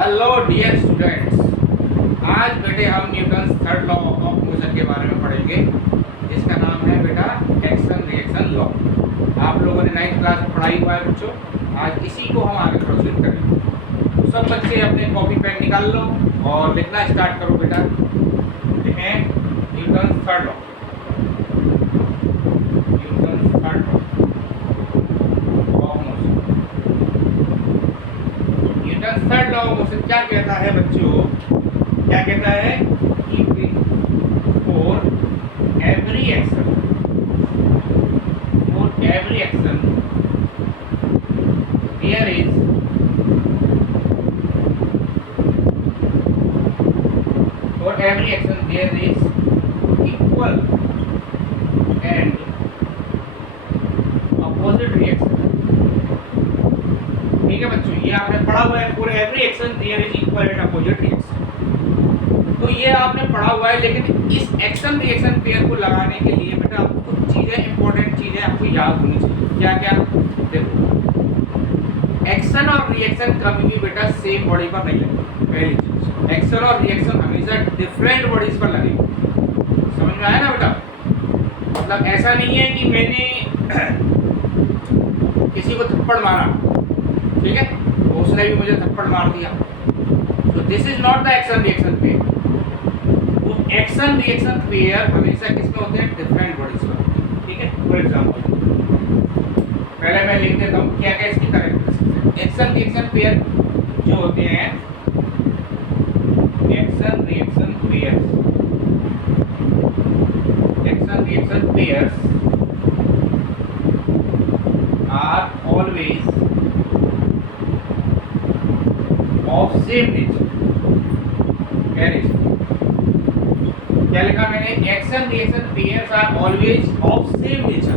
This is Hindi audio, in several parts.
हेलो डियर स्टूडेंट्स, आज बेटे हम Newton third law of motion के बारे में पढ़ेंगे, जिसका नाम है बेटा एक्शन रिएक्शन लॉ। आप लोगों ने 9th क्लास में पढ़ाई हुआ है बच्चों। आज इसी को हम आगे प्रोसीड करेंगे। तो सब बच्चे अपने कॉपी पेन निकाल लो और लिखना स्टार्ट करो बेटा। लिखें Newton third law, Newton third law of motion. Newton third law of motion क्या कहता है बच्चों? क्या कहता है कि for every action there is equal and opposite reaction. ठीक है बच्चों, ये आपने पढ़ा हुआ है। For every action there is equal and opposite reaction. तो ये आपने पढ़ा हुआ है, लेकिन इस एक्शन रिएक्शन पेयर को लगाने के लिए बेटा आपको कुछ चीजें, इंपॉर्टेंट चीजें आपको याद होनी चाहिए। क्या क्या? देखो, एक्शन और रिएक्शन कभी भी बेटा सेम बॉडी पर नहीं लगेगी। पहली चीज, एक्शन और रिएक्शन हमेशा डिफरेंट बॉडीज पर लगेगी। समझ में आया ना बेटा? मतलब ऐसा नहीं है कि मैंने किसी को थप्पड़ मारा, ठीक है, तो उसने भी मुझे थप्पड़ मार दिया। तो this is not the action reaction pair. वो एक्शन रिएक्शन पेयर हमेशा किसमें होते हैं? डिफरेंट बॉडीज पर। ठीक है, फॉर एग्जांपल पहले मैं लिख देता हूँ क्या क्या इसकी करेक्टरिस्टिक्स। एक्शन रिएक्शन पेयर जो होते हैं, action reaction pairs, action reaction pairs are always of same nature. क्या लिखा मैंने? Action reaction pairs are always of same nature.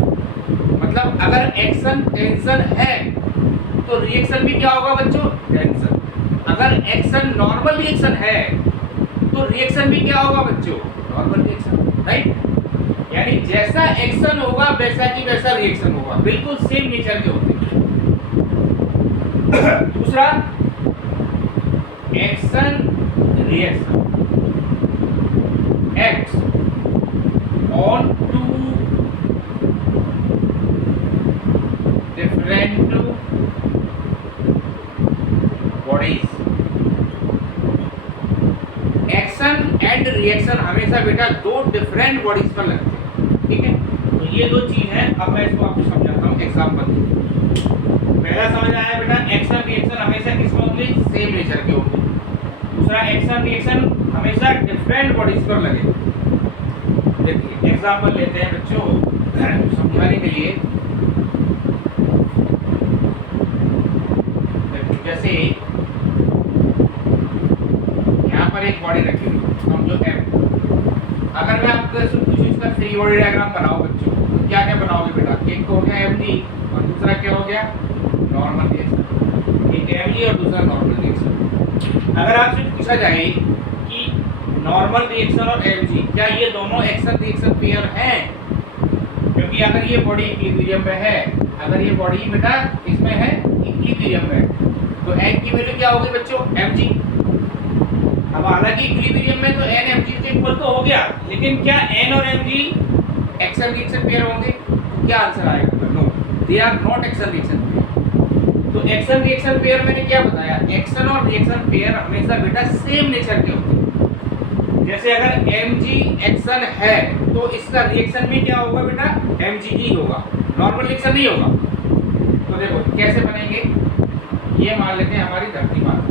मतलब अगर एक्शन टेंशन है तो रिएक्शन भी क्या होगा बच्चों? टेंशन। अगर एक्शन नॉर्मल रिएक्शन है तो रिएक्शन भी क्या होगा बच्चों? Normal reaction. राइट? यानी जैसा एक्शन होगा वैसा की वैसा रिएक्शन होगा, बिल्कुल सेम नेचर के होते हैं। दूसरा, action reaction acts on two different bodies. Action and reaction हमेशा बेटा दो डिफरेंट बॉडीज पर लगते हैं। ठीक है, तो ये दो चीज है। अब मैं इसको आपको समझाता हूँ एग्जांपल। पहला समझ आया बेटा, एक्शन रिएक्शन हमेशा किसमें होंगे? सेम नेचर के होंगे। दूसरा, एक्शन रिएक्शन हमेशा डिफरेंट बॉडीज पर लगे। देखिए एग्जांपल लेते हैं बच्चों समझाने के लिए। जैसे यहाँ पर एक बॉडी रखी हुई, समझो M। अगर मैं आपसे पूछूं इसका फ्री बॉडी डायग्राम बनाओ बच्चों, तो क्या क्या बनाओगे बेटा? एक तो हो गया mg और दूसरा क्या हो गया? Normal reaction. एक mg और दूसरा नॉर्मल रिएक्शन। अगर आपसे पूछा जाए कि नॉर्मल रिएक्शन और mg क्या ये दोनों एक्शन रिएक्शन पेयर हैं? क्योंकि अगर ये बॉडी इक्विलिब्रियम में है, अगर ये बॉडी बेटा इसमें है इक्विलिब्रियम में, तो n की वैल्यू क्या होगी बच्चों? mg। अब हालांकि इक्विलिब्रियम में तो n mg से इक्वल तो हो गया, लेकिन क्या n और mg एक्शन रिएक्शन पेयर होंगे? क्या आंसर आएगा? No, they are not action reaction pair. तो एक्शन रिएक्शन पेयर मैंने क्या बताया? एक्शन और रिएक्शन पेयर हमेशा बेटा सेम नेचर के होते हैं। जैसे अगर mg एक्शन है तो इसका रिएक्शन भी क्या होगा बेटा? mg ही होगा, नॉर्मल रिएक्शन नहीं होगा। तो देखो कैसे बनेंगे। ये मान लेते हैं हमारी धरती माता,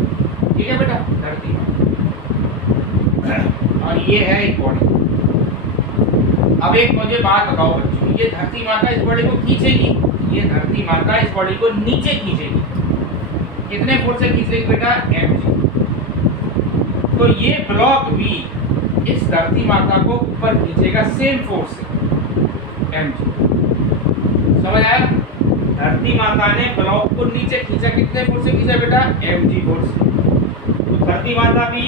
ठीक है बेटा, धरती माता, और ये है एक बॉडी। अब एक मुझे बात बताओ बच्चों, ये धरती माता इस बॉडी को खींचेगी, ये धरती माता इस बॉडी को नीचे खींचेगी। कितने फोर्स से खींचेगी बेटा? mg। तो ये ब्लॉक भी इस धरती माता को ऊपर खींचेगा सेम फोर्स से, mg। समझ आया? धरती माता ने ब्लॉक को नीचे खींचा, कितने फोर्स से खींचा बेटा? mg फोर्स से। तो धरती माता भी,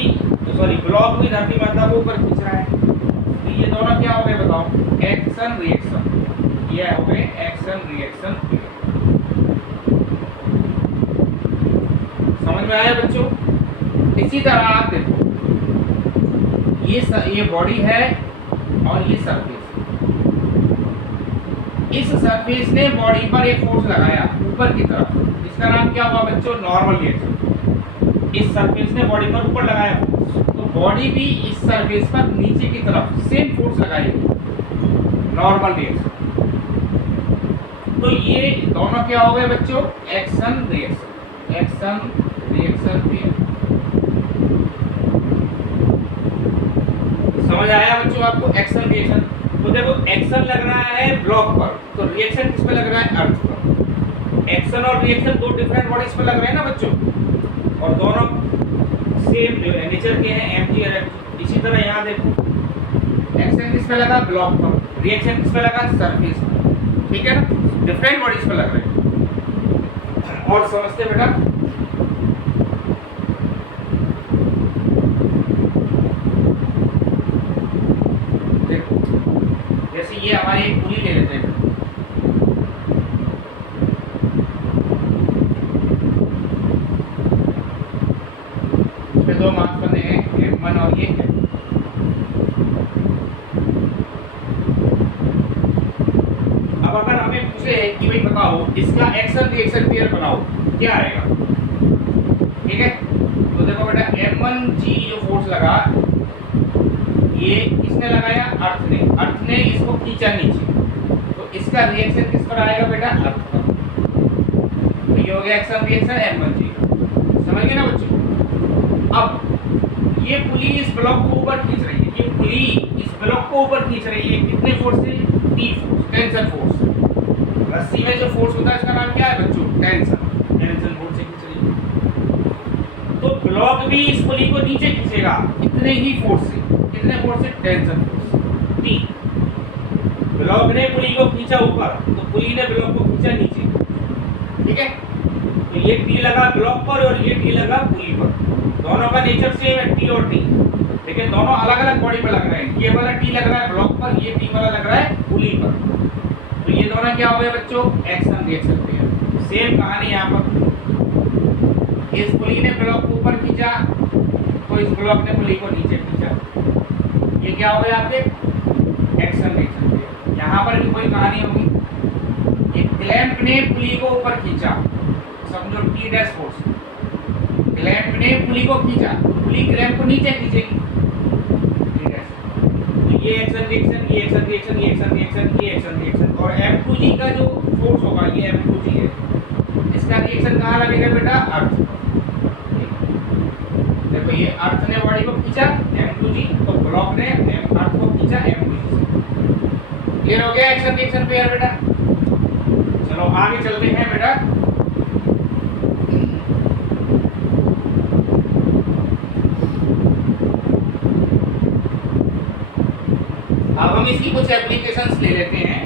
सॉरी ब्लॉक भी धरती माता को ऊपर खींच रहा है। तो ये दोनों क्या हो गए बताओ? Action reaction. ये हो गए एक्शन रिएक्शन। समझ में आया बच्चों? इसी तरह आप देखो, ये बॉडी है और ये सरफेस। इस सरफेस ने बॉडी पर एक फोर्स लगाया ऊपर की तरफ, इसका नाम क्या हुआ बच्चों? Normal reaction. इस सरफेस ने बॉडी पर ऊपर लगाया फोर्स, तो बॉडी भी इस सरफेस पर नीचे की तरफ सेम फोर्स लगाएगी, नॉर्मल रिएक्शन। तो ये दोनों क्या हो गए बच्चों? Action reaction, action reaction pair. समझ आया बच्चों आपको एक्शन रिएक्शन? तो देखो एक्शन लग रहा है ब्लॉक पर, तो रिएक्शन किस पे लग रहा है? अर्थ पर। एक्शन और रिएक्शन दो डिफरेंट बॉडीज पे लग रहे हैं ना बच्चों, और दोनों सेम नेचर के हैं, mg और mg। इसी तरह यहाँ देखो, एक्शन किस पे लगा? ब्लॉक पर। रिएक्शन किस पे लगा? सरफेस पर। ठीक है ना, डिफरेंट बॉडीज पे लग रहे हैं। और समझते बेटा? देखो जैसे ये हमारी एक पुली ले लेते हैं, इसमें दो मास बने हैं, M1 और ये M2। अब अगर हमें पूछे कि भाई बताओ इसका एक्शन रिएक्शन पेयर बनाओ, क्या आएगा? ठीक है, तो देखो बेटा M1G जो फोर्स लगा, ये किसने लगाया? अर्थ ने। अर्थ ने इसको खींचा नीचे, तो इसका रिएक्शन किस पर आएगा बेटा? अर्थ पर। तो ये हो गया एक्शन रिएक्शन M1G। समझ गए ना बच्चों? अब ये पुली इस ब्लॉक को ऊपर खींच रही है, ये पुली इस ब्लॉक को ऊपर खींच रही है, कितने फोर्स से? T force, tension force. रस्सी में जो फोर्स होता है इसका नाम क्या है बच्चों? टेंशन। टेंशन फोर्स से खींच रही है। तो ब्लॉक भी इस पुली को नीचे खींचेगा, कितने ही फोर्स से? कितने फोर्स से? Tension force, T। ब्लॉक ने पुली को खींचा ऊपर, तो पुली ने ब्लॉक को खींचा नीचे। ठीक है, तो ये T लगा ब्लॉक पर और ये T लगा पुली पर। दोनों का नेचर सेम है, T और T, लेकिन दोनों अलग अलग बॉडी पर लग रहे हैं। ये वाला T लग रहा है ब्लॉक पर, ये T वाला लग रहा है पुली पर। तो ये दोनों क्या हो गए बच्चों? Action reaction pair. सेम कहानी यहाँ पर, इस पुली ने ब्लॉक को ऊपर खींचा, तो इस ब्लॉक ने पुली को नीचे खींचा। ये क्या हो गया आपके? Action reaction pair. यहाँ पर भी कोई कहानी होगी, एक क्लैंप ने पुली को ऊपर खींचा, समझो T डैश फोर्स। क्लैंप ने पुली को खींचा, पुली क्लैंप को नीचे खींचेगी, T डैश। तो ये एक्शन रिएक्शन, ये एक्शन रिएक्शन, ये एक्शन रिएक्शन, ये एक्शन रिएक्शन। और M2G का जो फोर्स होगा, ये M2G है, इसका रिएक्शन कहाँ लगेगा बेटा? अर्थ। देखो ये अर्थ ने बॉडी को खींचा M2G, तो ब्लॉक ने अर्थ को खींचा M2G से। क्लियर हो गया एक्शन रिएक्शन पेयर बेटा? चलो आगे चलते हैं बेटा। अब हम इसकी कुछ एप्लीकेशंस ले लेते हैं।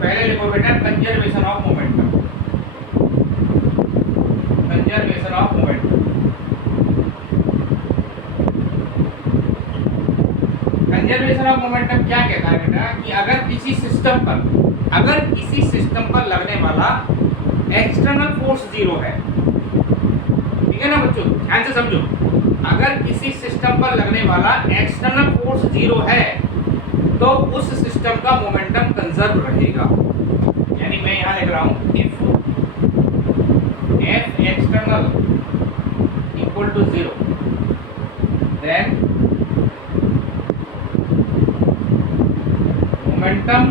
पहले लिखो बेटा conservation of momentum. Conservation of momentum. Conservation of momentum क्या कहता है बेटा? कि अगर किसी सिस्टम पर लगने वाला एक्सटर्नल फोर्स 0 है, ठीक है ना बच्चों? ध्यान से समझो, अगर किसी सिस्टम पर लगने वाला एक्सटर्नल फोर्स 0 है, तो उस सिस्टम का मोमेंटम कंजर्व रहेगा। यानी मैं यहाँ लिख रहा हूँ if F external equal to 0, then momentum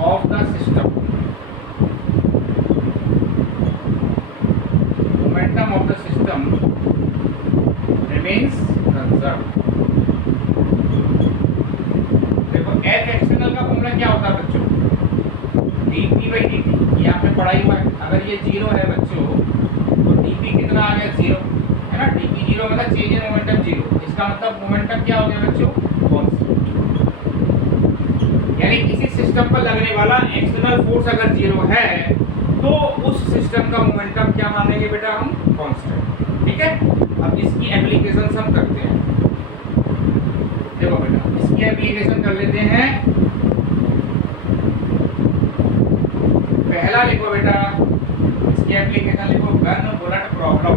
of the system remains conserved। देखो F एक्सटर्नल का फॉर्मूला क्या होता है बच्चों? dp/dt, ये आपने पढ़ाई हुआ है। अगर ये 0 है बच्चों, तो dp कितना आ गया? 0 है ना। dp 0 मतलब चेंज इन मोमेंटम 0। इसका मतलब मोमेंटम क्या हो गया बच्चों? कांस्टेंट। यानी किसी सिस्टम पर लगने वाला एक्सटर्नल फोर्स अगर 0 है, तो उस सिस्टम का मोमेंटम क्या मानेंगे बेटा हम? कांस्टेंट। ठीक है, अब इसकी एप्लीकेशन हम करते हैं। देखो बेटा इसकी एप्लीकेशन कर लेते हैं। पहला लिखो बेटा, इसकी एप्लीकेशन लिखो gun bullet problem.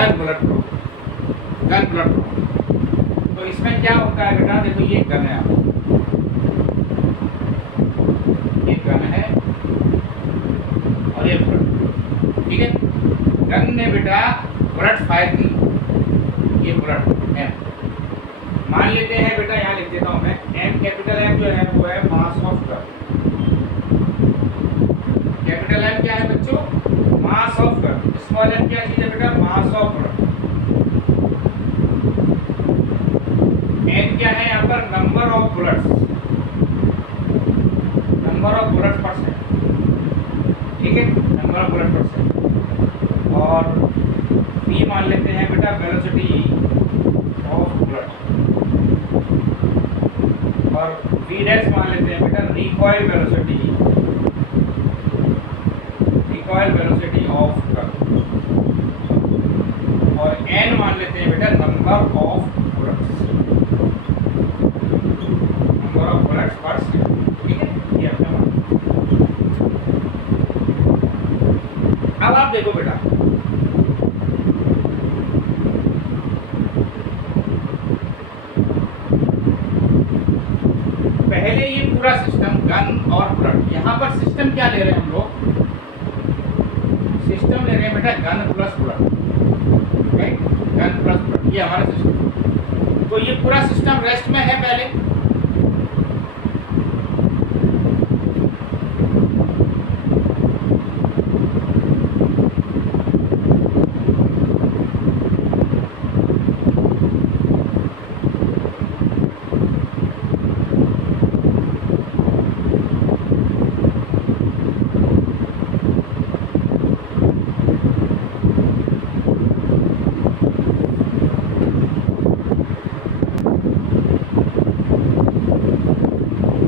Gun bullet proof, gun bullet proof. तो इसमें क्या होता है बेटा, देखो ये गन है, ये गन है और ये बुलेट, ठीक है। गन ने बेटा बुलेट फायर की, ये बुलेट एम, मान लेते हैं बेटा, यहाँ लिख देता हूँ मैं, एम कैपिटल एम जो है वो है mass of gun. Capital M क्या है बच्चों, mass of gun. Small M क्या चीज है बेटा, मास ऑफ बुलेट। एन क्या है यहाँ पर, number of bullets, number of bullet पर सेकंड, ठीक है, नंबर ऑफ बुलेट पर सेकंड। और वी मान लेते हैं बेटा वेलोसिटी ऑफ बुलेट, और वी डैश मान लेते हैं बेटा recoil velocity, recoil velocity of gun, और एन मान लेते हैं बेटा number of bullets, number of bullets पर सेकंड, ठीक है। ये अपना मान। अब आप देखो बेटा, पहले ये पूरा सिस्टम गन और बुलेट, यहाँ पर सिस्टम क्या ले रहे हैं हम लोग, सिस्टम ले रहे हैं बेटा gun plus bullet, right, gun plus bullet, ये हमारा सिस्टम। तो ये पूरा सिस्टम रेस्ट में है पहले,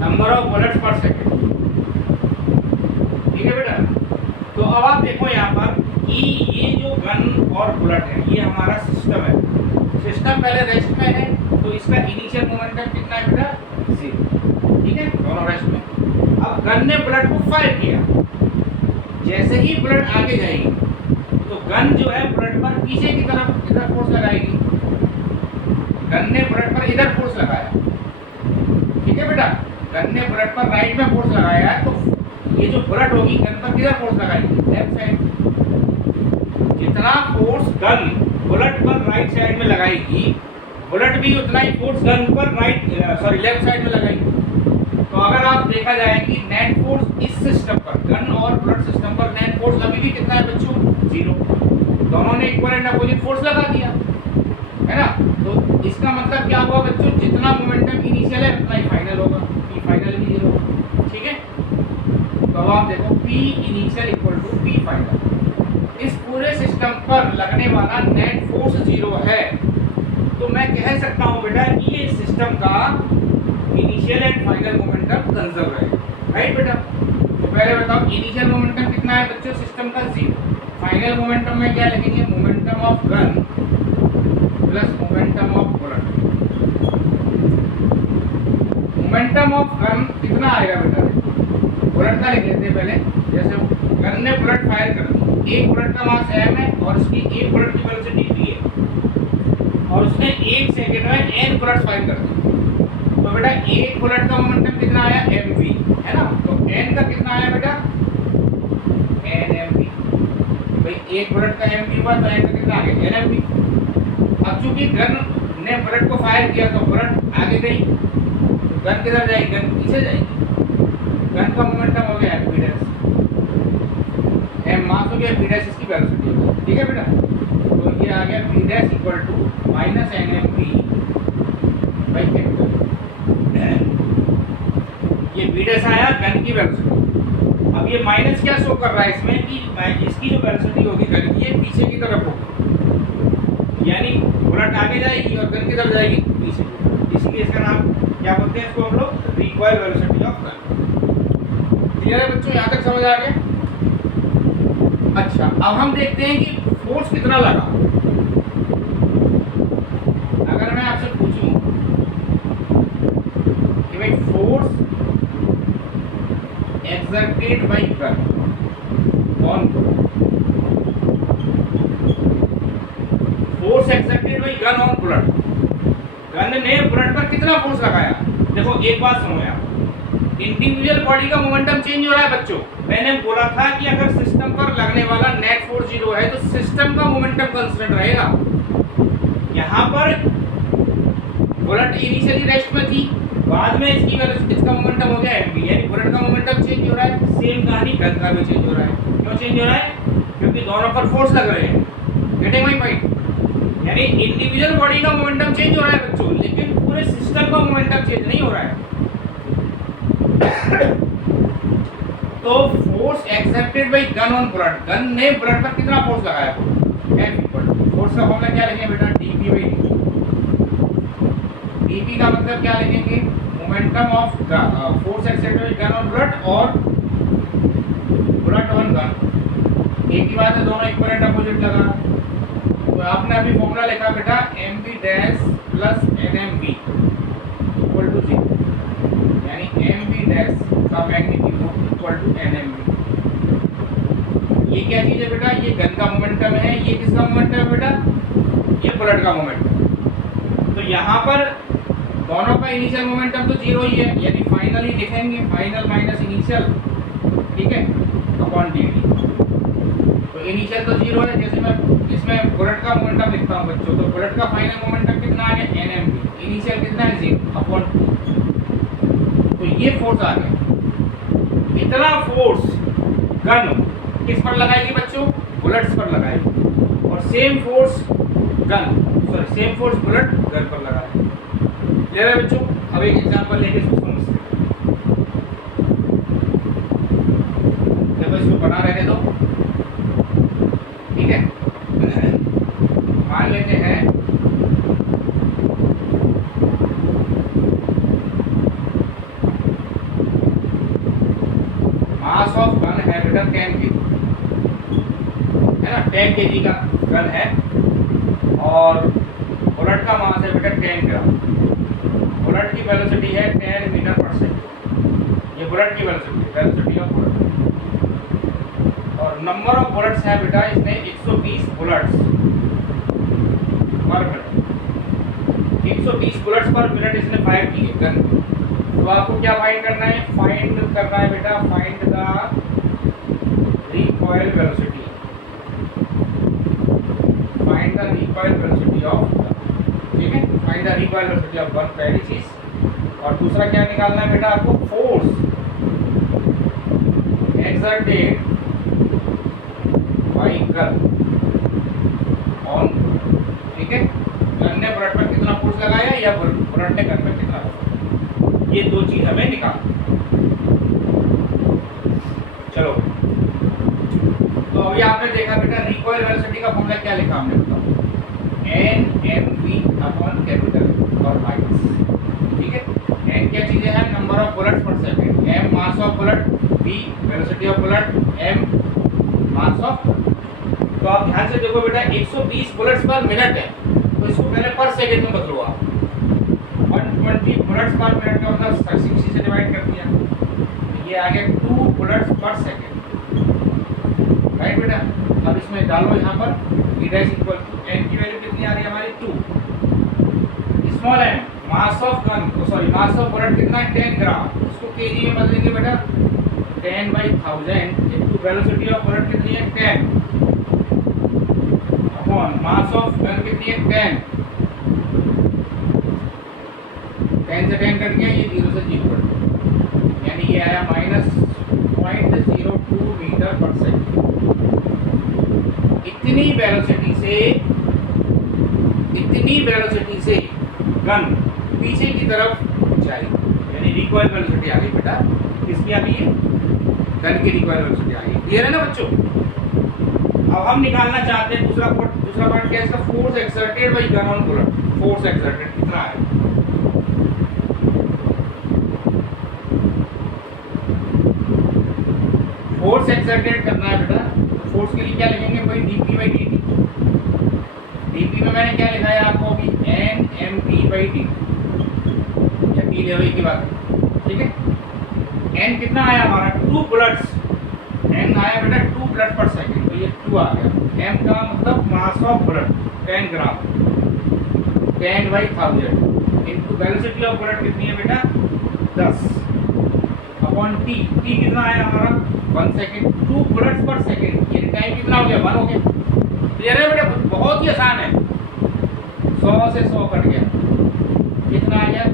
नंबर ऑफ बुलेट्स पर सेकंड, ठीक है बेटा। तो अब आप देखो यहाँ पर कि ये जो गन और बुलेट है ये हमारा सिस्टम है, सिस्टम पहले रेस्ट में है, तो इसका इनिशियल मोमेंटम कितना है बेटा, 0, ठीक है, दोनों रेस्ट में। अब गन ने बुलेट को फायर किया, जैसे ही बुलेट आगे जाएगी तो गन जो है बुलेट पर पीछे की तरफ इधर फोर्स लगाएगी, गन ने बुलेट पर इधर फोर्स लगाया, ठीक है बेटा, गन ने बुलेट पर राइट में फोर्स लगाया है, तो ये जो बुलेट होगी गन पर किधर फोर्स लगाएगी, लेफ्ट साइड। जितना फोर्स गन बुलेट पर राइट साइड में लगाएगी, बुलेट भी उतना ही फोर्स गन पर लेफ्ट साइड में लगाएगी। तो अगर आप देखा जाए कि नेट फोर्स इस सिस्टम पर, गन और बुलेट सिस्टम पर नेट फोर्स अभी भी कितना है बच्चों, 0, दोनों ने इक्वल एंड अपोजिट फोर्स लगा दिया है ना। तो इसका मतलब क्या हुआ बच्चों, जितना मोमेंटम इनिशियल है उतना ही फाइनल होगा, पी फाइनल भी 0 होगा, ठीक है। तो अब आप देखो P initial equal to P final, इस पूरे सिस्टम पर लगने वाला नेट फोर्स 0 है। तो मैं कह सकता हूँ बेटा कि ये सिस्टम का initial and final momentum conserve है, राइट बेटा। तो पहले बताओ इनिशियल मोमेंटम कितना है बच्चों सिस्टम का, 0, फाइनल मोमेंटम में क्या लिखेंगे, momentum of gun plus momentum of bullet. Momentum of gun कितना आएगा बेटा, बुलेट का लिख लेते हैं पहले, जैसे गन ने बुलेट फायर कर दी, एक बुलेट का मास m है और उसकी एक बुलेट की वेलोसिटी v है, और उसने 1 सेकंड में n बुलेट फायर कर दी, तो बेटा एक बुलेट का मोमेंटम कितना आया, mv, है ना। तो n का कितना आया बेटा, nmv, भाई एक बुलेट का mv हुआ तो n का कितना आ गया, nmv। अब चूंकि गन ने बुलेट को फायर किया तो बुलेट आगे गई, तो गन किधर जाएगी, गन पीछे जाएगी, गन का मोमेंटम हो गया v डैश, m मास हो गया, v डैश इसकी वेलोसिटी, ठीक है बेटा। तो ये आ गया v dash equal to minus nmv by capital, ये v डैश आया गन की वेलोसिटी। अब ये माइनस क्या शो कर रहा है इसमें कि इसकी जो वेलोसिटी होगी गन की, ये पीछे की तरफ होगी, यानी बुलेट आगे जाएगी और गन किधर जाएगी, पीछे, इसलिए इसका नाम क्या बोलते हैं, इसको हम लोग recoil velocity of gun. Clear है बच्चों, यहाँ तक समझ आ गया। अच्छा, अब हम देखते हैं कि फोर्स कितना लगा। अगर मैं आपसे पूछूं कि भाई force exerted by gun on, exerted by gun on bullet, gun ने बुलेट पर कितना फोर्स लगाया। देखो एक बात सुनो यार, इंडिविजुअल बॉडी का मोमेंटम चेंज हो रहा है बच्चों। मैंने बोला था कि अगर सिस्टम पर लगने वाला नेट फोर्स 0 है तो सिस्टम का मोमेंटम कांस्टेंट रहेगा। यहाँ पर बुलेट इनिशियली रेस्ट में थी, बाद में इसका मोमेंटम हो गया mv, यानी बुलेट का मोमेंटम चेंज हो रहा है। सेम कहानी गन का भी चेंज हो रहा है। क्यों चेंज हो रहा है? क्योंकि दोनों पर फोर्स लग रहे हैं। Getting my point? यानी इंडिविजुअल बॉडी का मोमेंटम चेंज हो रहा है बच्चों, लेकिन पूरे सिस्टम का मोमेंटम चेंज नहीं हो रहा है। तो force exerted by gun on bullet, gun ने बुलेट पर कितना फोर्स लगाया, फोर्स का फॉर्मूला क्या लिखेंगे बेटा, dp बाय dt। dp का मतलब क्या लिखेंगे, momentum of force exerted by gun on bullet और बुलेट ऑन गन। एक ही बात है, दोनों इक्विवेलेंट अपोजिट लगा। तो आपने अभी फॉर्मूला लिखा बेटा mv dash plus nmv equal to 0, यानी mv डैश का मैग्नीट्यूड इक्वल टू nmv। ये क्या चीज है बेटा, ये गन का मोमेंटम है। ये किसका मोमेंटम है बेटा, ये बुलेट का मोमेंटम। तो यहाँ पर दोनों का इनिशियल मोमेंटम तो 0 ही है, यानी फाइनली लिखेंगे फाइनल माइनस इनिशियल, ठीक है, अपॉन dt। तो इनिशियल तो 0 है, जैसे मैं इसमें बुलेट का मोमेंटम लिखता हूँ बच्चों, तो बुलेट का फाइनल मोमेंटम कितना आ गया, nmv, इनिशियल कितना है 0 अपॉन। तो ये फोर्स आ गया। इतना फोर्स गन किस पर लगाएगी बच्चों, बुलेट्स पर लगाएगी, और same force same force bullet gun पर लगाएगी। क्लियर है बच्चों? अब एक एग्जांपल लेके इसको समझते हैं। देखो इसको बना रहने दो, ठीक है। मान लेते हैं मास ऑफ गन है बेटा 10 kg, है ना, 10 kg का गन है, और बुलेट का मास है बेटा 10 ग्राम। बुलेट की वेलोसिटी है 10 मीटर पर सेकंड, ये बुलेट की वेलोसिटी ऑफ बुलेट। और नंबर ऑफ बुलेट्स है बेटा इसमें 120 बुलेट्स पर मिनट, 120 बुलेट्स पर मिनट इसने फायर किए गन। तो आपको क्या फाइंड करना है, फाइंड करना है बेटा, find the recoil velocity, find the recoil velocity of, ठीक है, find the recoil velocity of gun, पहली चीज। और दूसरा क्या निकालना है बेटा आपको, force exerted by gun on, ठीक है, गन ने बुलेट पर कितना फोर्स लगाया या बुलेट ने गन पर कितना लगाया, ये दो चीज हमें निकाल। चलो, तो अभी आपने देखा बेटा रिकॉइल वेलोसिटी का फॉर्मूला क्या लिखा हमने, बताओ, nmv अपॉन कैपिटल और माइनस, ठीक है। n क्या चीजें हैं, नंबर ऑफ बुलेट्स पर second, m mass of bullet, v velocity of bullet, m mass of. तो आप ध्यान से देखो बेटा 120 बुलेट्स पर मिनट है, तो इसको पहले पर सेकंड में बदलो आप। 120 बुलेट्स पर मिनट का मतलब 60 से डिवाइड कर दिया, तो ये आ गया 2 बुलेट्स पर सेकंड, राइट बेटा। अब इसमें डालो यहाँ पर v dash equal to n की वैल्यू कितनी आ रही है हमारी 2, small m mass of gun, sorry mass of bullet कितना है 10 ग्राम, इसको केजी में बदलेंगे बेटा 10/1000 इनटू वेलोसिटी ऑफ बुलेट कितनी है 10 अपॉन मास ऑफ गन कितनी है 10, 10 से 10 कट गया, ये 0 से 0 कट गया, यानी ये आया -0.02 मीटर पर सेकंड। इतनी वेलोसिटी से गन पीछे की तरफ जाएगी, यानी रिकॉइल वेलोसिटी आ गई बेटा, किसकी आ गई है, गन की रिकॉइल वेलोसिटी आ गई। क्लियर है ना बच्चों? अब हम निकालना चाहते हैं दूसरा पार्ट क्या है इसका, force exerted by gun on bullet. Force exerted कितना है, फोर्स एक्सर्टेड करना है बेटा, फोर्स के लिए क्या लिखेंगे भाई, dp बाई dt। dp में मैंने क्या लिखा है आपको अभी, nmv बाई dt, या p ले की बात, ठीक है। n कितना आया हमारा 2 बुलेट्स, n आया बेटा 2 बुलेट पर सेकंड, तो ये 2 आ गया। m का मतलब मास of bullet, 10 gram 10/1000 into velocity of bullet कितनी है बेटा 10 अपॉन टी कितना आया हमारा 1 सेकंड 2 बुलेट्स पर सेकंड ये टाइम कितना हो गया 1 हो गया क्लियर है बेटा बहुत ही आसान है 100 से 100 कट गया कितना आ गया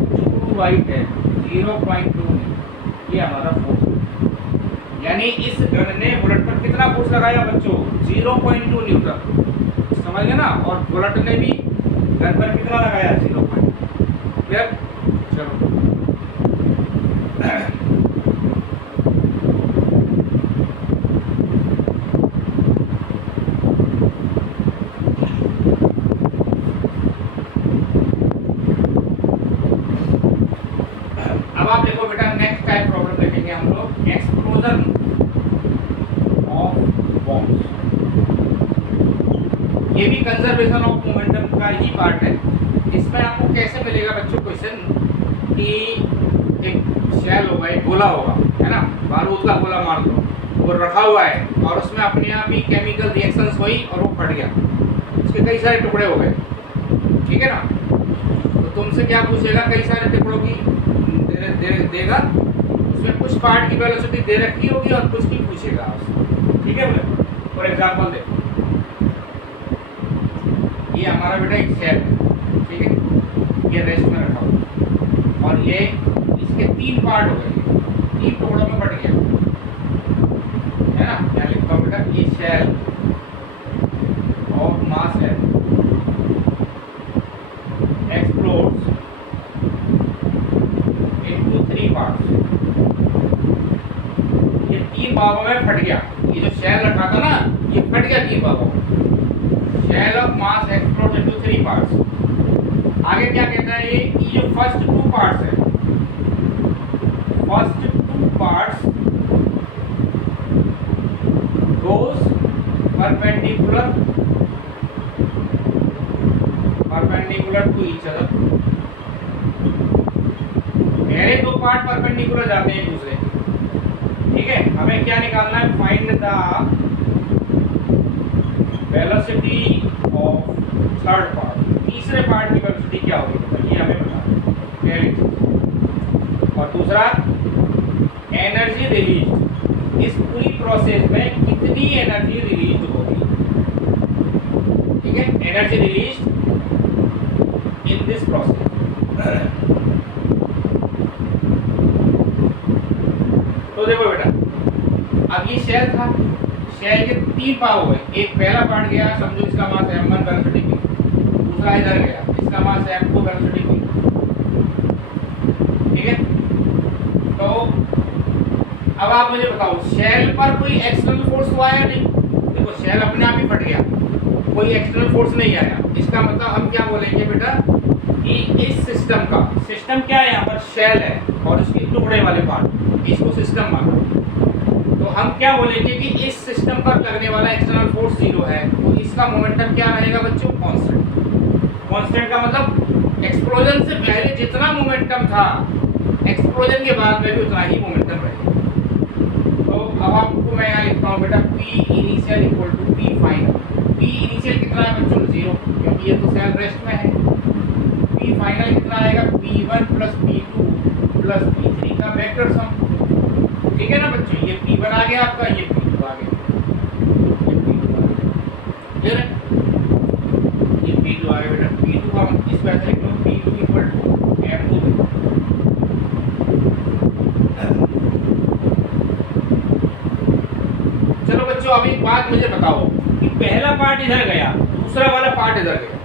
2/10 0.2 ये हमारा फोर्स यानी इस गन ने बुलेट पर कितना फोर्स लगाया बच्चों 0.2 न्यूटन समझ गए ना और बुलेट ने भी गन पर कितना लगाया 0. क्लियर चलो अब आप देखो बेटा नेक्स्ट टाइप प्रॉब्लम देखेंगे हम लोग एक्सप्लोजन ऑफ बॉम्ब्स ये भी कंजर्वेशन ऑफ मोमेंटम का ही पार्ट है इसमें आपको कैसे मिलेगा बच्चों क्वेश्चन कि एक शेल होगा एक गोला होगा है ना बारूद का गोला मान लो वो रखा हुआ है और उसमें अपने आप ही केमिकल रिएक्शंस हुई और वो फट गया उसके कई सारे टुकड़े हो गए ठीक है ना तो तुमसे क्या पूछेगा कई सारे टुकड़ों की देगा उसमें कुछ पार्ट की वेलोसिटी दे रखी होगी और कुछ की पूछेगा आपसे ठीक है बोले फॉर एग्जांपल देखो ये हमारा बेटा एक शेल है ठीक है ये रेस्ट में रखा हुआ और ये इसके 3 पार्ट हो गए 3 टुकड़ों में बट गया है ना क्या लिखता हूँ बेटा ये शेल ऑफ मास है एक्सप्लोड्स इनटू 3 पार्ट्स ये 3 भागों में फट गया ये जो शेल रखा था ना ये फट गया 3 भागों में shell of mass explodes into 3 parts आगे क्या कहता है ये कि जो फर्स्ट 2 पार्ट्स है first 2 parts goes perpendicular to each other पहले 2 पार्ट परपेंडिकुलर जाते हैं एक दूसरे ठीक है हमें क्या निकालना है find the velocity of third part तीसरे पार्ट की वेलोसिटी क्या होगी ये हमें बताना पहली चीज और दूसरा एनर्जी रिलीज इस पूरी प्रोसेस में कितनी एनर्जी रिलीज होगी ठीक है energy release in this process तो देखो बेटा अब ये शेल था शेल के 3 पार्ट हो गए एक पहला पार्ट गया समझो इसका मास m1 वेलोसिटी की दूसरा इधर गया इसका मास m2 वेलोसिटी की ठीक है तो अब आप मुझे बताओ शेल पर कोई एक्सटर्नल फोर्स तो आया नहीं देखो शेल अपने आप ही फट गया कोई एक्सटर्नल फोर्स नहीं आया इसका मतलब हम क्या बोलेंगे बेटा कि इस सिस्टम का सिस्टम क्या है यहाँ पर शेल है और उसके टुकड़े वाले पार्ट इसको सिस्टम मानो तो हम क्या बोलेंगे कि इस सिस्टम पर लगने वाला एक्सटर्नल फोर्स 0 है तो इसका मोमेंटम क्या रहेगा बच्चों कांस्टेंट का मतलब एक्सप्लोजन से पहले जितना मोमेंटम था एक्सप्लोजन के बाद में भी उतना ही मोमेंटम रहेगा तो अब आपको मैं यहाँ लिखता हूँ बेटा P initial equal to P final P initial कितना है बच्चों 0 क्योंकि ये तो सेल रेस्ट में है P फाइनल कितना आएगा P1 plus P2 plus P3 का वेक्टर सम ठीक है ना बच्चों ये P1 आ गया आपका ये P2 आ गया क्लियर है ये P2 आ गया बेटा P2 हम इस वजह से लिख लो P2 इक्वल टू M2 चलो बच्चों अब एक बात मुझे बताओ कि पहला पार्ट इधर गया दूसरा वाला पार्ट इधर गया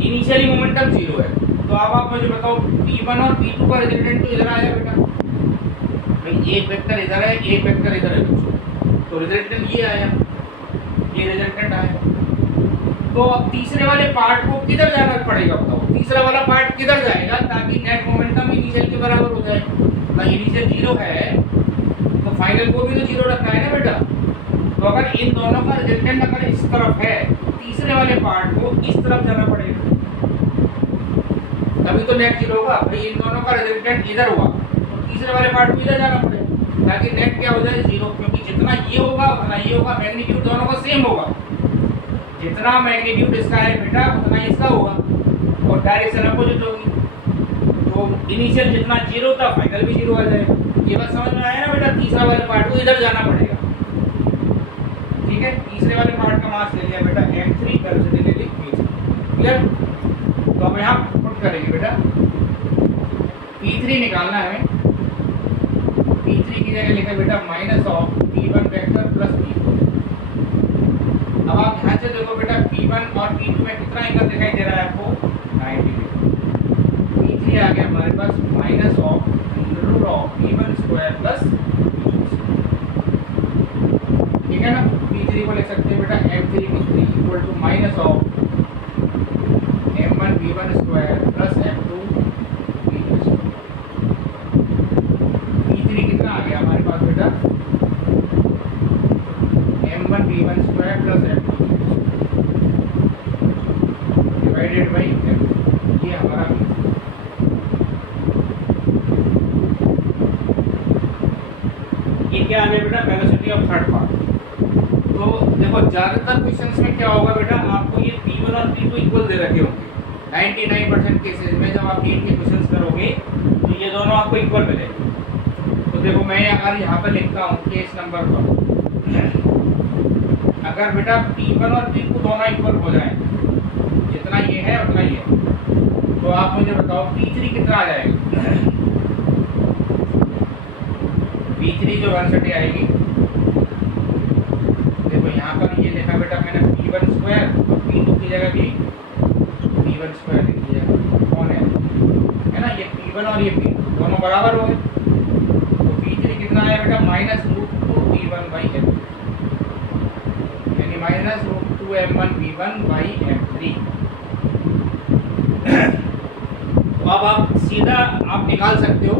इनिशियली मोमेंटम 0 है तो अब आप मुझे बताओ P1 और P2 का रिजल्टेंट तो इधर आया बेटा भाई एक वेक्टर इधर है एक वेक्टर इधर है बच्चों तो रिजल्टेंट ये आया ये रिजल्टेंट आया तो अब तीसरे वाले पार्ट को किधर जाना पड़ेगा बताओ तीसरा वाला पार्ट किधर जाएगा ताकि नेट मोमेंटम इनिशियल के बराबर हो जाए ना इनिशियल 0 है तो फाइनल को भी तो 0 रखना है ना बेटा तो अगर इन दोनों का रिजल्टेंट अगर इस तरफ है तो तीसरे वाले पार्ट को इस तरफ जाना पड़ेगा तभी तो नेट 0 होगा भाई इन दोनों का रिजल्टेंट इधर हुआ तो तीसरे वाले पार्ट को इधर जाना पड़ेगा ताकि नेट क्या हो जाए 0 क्योंकि जितना ये होगा उतना ये होगा मैग्नीट्यूड दोनों का सेम होगा जितना मैग्नीट्यूड इसका है बेटा उतना ही इसका होगा और डायरेक्शन अपोजिट होगी। तो इनिशियल जितना जीरो था फाइनल भी जीरो आ जाएगा। ये बात समझ में आया ना बेटा? तीसरा वाले पार्ट को इधर जाना पड़ेगा। ठीक है, तीसरे वाले पार्ट का मास ले लिया बेटा m3, वेलोसिटी ले ली v3। क्लियर? तो अब यहाँ पुट करेंगे बेटा, p3 निकालना है। p3 की जगह लिखा बेटा minus of p1 vector plus p4। अब आप ध्यान से देखो बेटा, p1 और p2 में कितना एंगल दिखाई दे रहा है आपको? 90 डिग्री। p3 आ गया हमारे पास minus of root of p1 square plus, ठीक है ना? p3 को लिख सकते हैं बेटा m3 p3 equal to minus of m1 v1 square plus m2 v2 square. p3 कितना आ गया हमारे पास बेटा? m1 v1 square plus m2 divided by m, ये हमारा ये क्या आ गया बेटा? Velocity of third part. तो देखो ज़्यादातर क्वेश्चंस में क्या होगा बेटा, आपको ये P1 और P2 इक्वल दे रखे होंगे। 99% केसेस में जब आप नीट के क्वेश्चंस करोगे तो ये दोनों आपको इक्वल मिलेंगे। तो देखो मैं अगर यहाँ पर लिखता हूँ केस नंबर 1, अगर बेटा P1 और P2 दोनों इक्वल हो जाए, जितना ये है उतना ये है, तो आप मुझे बताओ P3 कितना आ जाएगा? P3 जो वेलोसिटी आएगी, देखो यहाँ पर ये लिखा बेटा मैंने p1 स्क्वायर और p2 की जगह भी p1 स्क्वायर लिख दिया। कौन है ना? ये p1 और ये p2 दोनों बराबर हो गए। तो p3 कितना आया बेटा? Minus root 2 p1 by m, यानी minus root 2 m1 v1 by m3। तो अब आप सीधा आप निकाल सकते हो,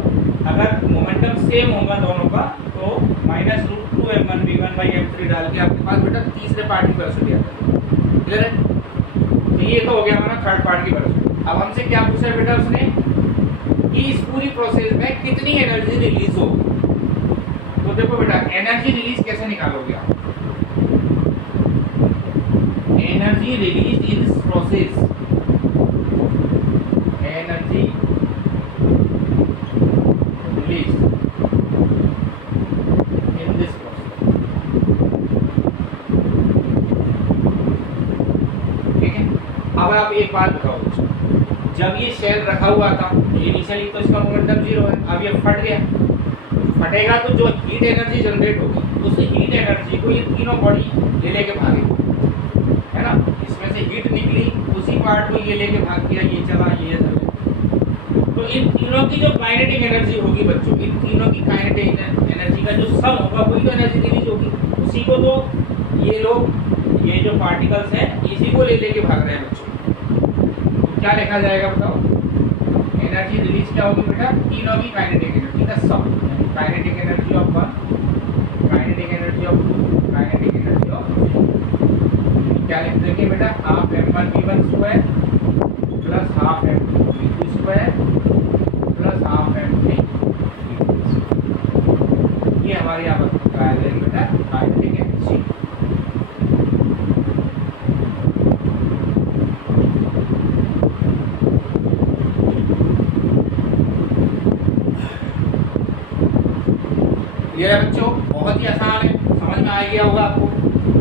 अगर मोमेंटम सेम होगा दोनों का तो minus root 2 m1 v1 by m3 डाल के आपके पास बेटा तीसरे पार्ट की वेलोसिटी आ जाएगी। क्लियर है? तो ये तो हो गया हमारा थर्ड पार्ट की वेलोसिटी। अब हमसे क्या पूछा है बेटा उसने कि इस पूरी प्रोसेस में कितनी एनर्जी रिलीज हो। तो देखो बेटा एनर्जी रिलीज कैसे निकालोगे आप? Energy release in this process, energy release in this process. ठीक है, अब आप एक बात बताओ, जब ये शेल रखा हुआ था इनिशियली तो इसका मोमेंटम जीरो है, अब ये फट गया, फटेगा तो जो हीट एनर्जी जनरेट होगी उस हीट एनर्जी को ये तीनों बॉडी ले लेके भागेगी, है ना? इसमें से हीट निकली, उसी पार्ट को ये लेके भाग गया, ये चला, ये चला। तो इन तीनों की जो काइनेटिक एनर्जी होगी बच्चों, इन तीनों की काइनेटिक एनर्जी का जो सम होगा वही तो एनर्जी रिलीज होगी। उसी को तो ये लोग, ये जो पार्टिकल्स हैं इसी को ले लेके भाग रहे हैं बच्चों। तो क्या लिखा जाएगा बताओ? एनर्जी रिलीज क्या होगी बेटा? तीनों की काइनेटिक एनर्जी का sum, kinetic energy of 1, kinetic energy of 2, kinetic energy of 3। क्या लिख देंगे बेटा? Half m1 v1 square plus half m2 v2 square plus half m3 v3 square. ये हमारी यहाँ पर आ जाएगी बेटा काइनेटिक एनर्जी। ये बच्चों बहुत ही आसान है, समझ में आ गया होगा आपको।